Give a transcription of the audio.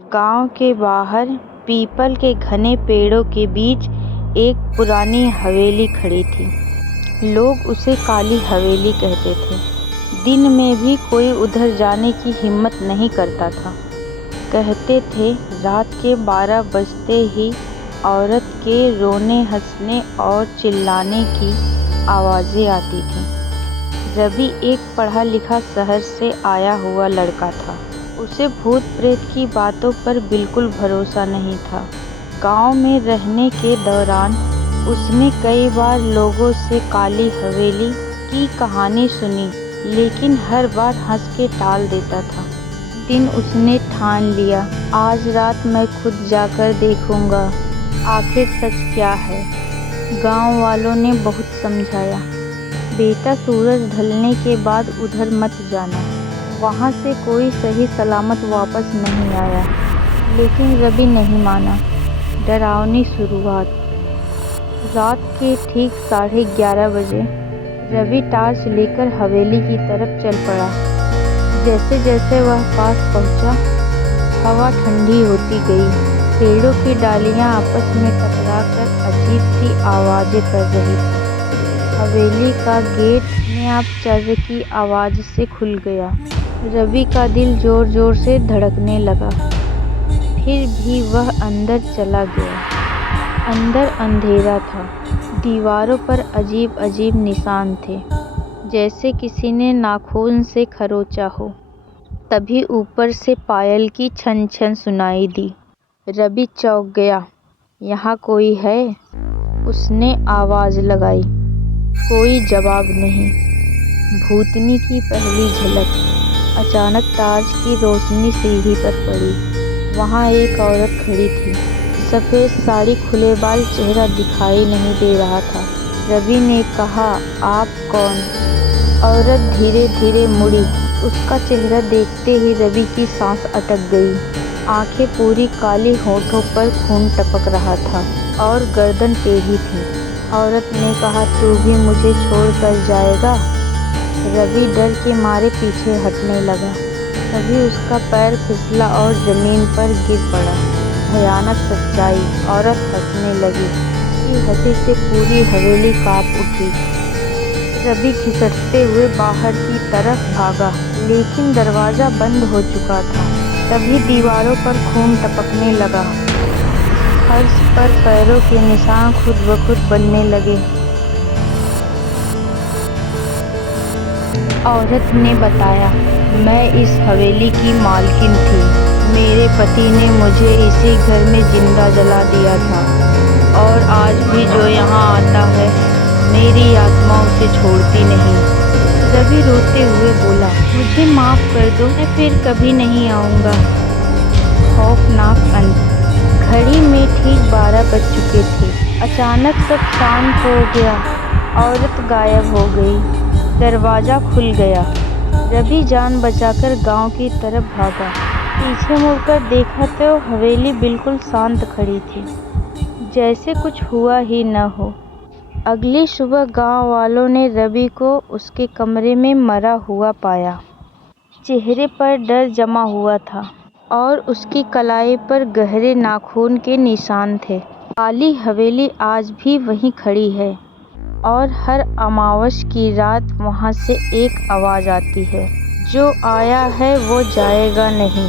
गांव के बाहर पीपल के घने पेड़ों के बीच एक पुरानी हवेली खड़ी थी। लोग उसे काली हवेली कहते थे। दिन में भी कोई उधर जाने की हिम्मत नहीं करता था। कहते थे रात के 12 बजते ही औरत के रोने हंसने और चिल्लाने की आवाज़ें आती थीं। रवि एक पढ़ा लिखा शहर से आया हुआ लड़का था। उसे भूत प्रेत की बातों पर बिल्कुल भरोसा नहीं था। गांव में रहने के दौरान उसने कई बार लोगों से काली हवेली की कहानी सुनी, लेकिन हर बार हंस के टाल देता था। दिन उसने ठान लिया, आज रात मैं खुद जाकर देखूंगा आखिर सच क्या है। गांव वालों ने बहुत समझाया, बेटा सूरज ढलने के बाद उधर मत जाना, वहाँ से कोई सही सलामत वापस नहीं आया। लेकिन रवि नहीं माना। डरावनी शुरुआत। रात के ठीक 11:30 बजे रवि टॉर्च लेकर हवेली की तरफ चल पड़ा। जैसे जैसे वह पास पहुंचा, हवा ठंडी होती गई। पेड़ों की डालियां आपस में टकराकर अजीब सी आवाज़ें कर रही थीं। हवेली का गेट अपने आप चर्र की आवाज़ से खुल गया। रवि का दिल जोर जोर से धड़कने लगा। फिर भी वह अंदर चला गया। अंदर अंधेरा था। दीवारों पर अजीब अजीब निशान थे, जैसे किसी ने नाखून से खरोंचा हो। तभी ऊपर से पायल की छन छन सुनाई दी। रवि चौंक गया। यहाँ कोई है? उसने आवाज़ लगाई। कोई जवाब नहीं। भूतनी की पहली झलक। अचानक टॉर्च की रोशनी सीढ़ी पर पड़ी। वहाँ एक औरत खड़ी थी। सफ़ेद साड़ी, खुले बाल, चेहरा दिखाई नहीं दे रहा था। रवि ने कहा, आप कौन? औरत धीरे धीरे मुड़ी। उसका चेहरा देखते ही रवि की सांस अटक गई। आंखें पूरी काली, होठों पर खून टपक रहा था और गर्दन टेढ़ी थी। औरत ने कहा, तू भी मुझे छोड़कर जाएगा? रवि डर के मारे पीछे हटने लगा। तभी उसका पैर फिसला और ज़मीन पर गिर पड़ा। भयानक सच्चाई। औरत हंसने लगी। उसकी हंसी से पूरी हवेली कांप उठी। रवि घिसटते हुए बाहर की तरफ भागा, लेकिन दरवाज़ा बंद हो चुका था। तभी दीवारों पर खून टपकने लगा। फर्श पर पैरों के निशान खुद ब खुद बनने लगे। औरत ने बताया, मैं इस हवेली की मालकिन थी। मेरे पति ने मुझे इसी घर में जिंदा जला दिया था और आज भी जो यहाँ आता है, मेरी आत्मा उसे छोड़ती नहीं। रवि रोते हुए बोला, मुझे माफ़ कर दो, मैं फिर कभी नहीं आऊँगा। खौफनाक अंत। घड़ी में ठीक 12 बज चुके थे। अचानक सब शांत हो गया। औरत गायब हो गई। दरवाज़ा खुल गया। रवि जान बचाकर गांव की तरफ भागा। पीछे मुड़कर देखा तो हवेली बिल्कुल शांत खड़ी थी, जैसे कुछ हुआ ही न हो। अगली सुबह गांव वालों ने रवि को उसके कमरे में मरा हुआ पाया। चेहरे पर डर जमा हुआ था और उसकी कलाई पर गहरे नाखून के निशान थे। काली हवेली आज भी वहीं खड़ी है और हर अमावस की रात वहाँ से एक आवाज़ आती है, जो आया है वो जाएगा नहीं।